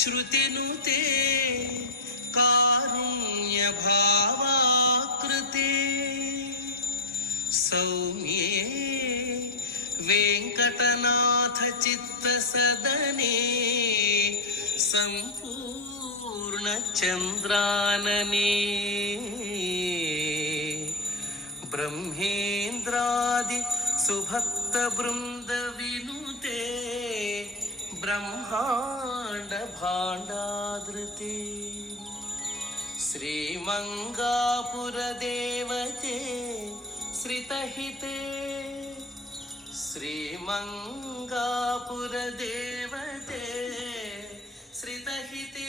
श्रुतिनुते कारुण्यभावाकृते सौम्ये वेङ्कटनाथ चित्तसदने सम्पूर्णचन्द्रानने ब्रह्मेन्द्रादि सुभक्तवृन्दविनुते ब्रह्माण्ड भाण्डादृते श्रीमङ्गापुरदेवते श्रितहिते श्रीमङ्गापुरदेवते श्रितहिते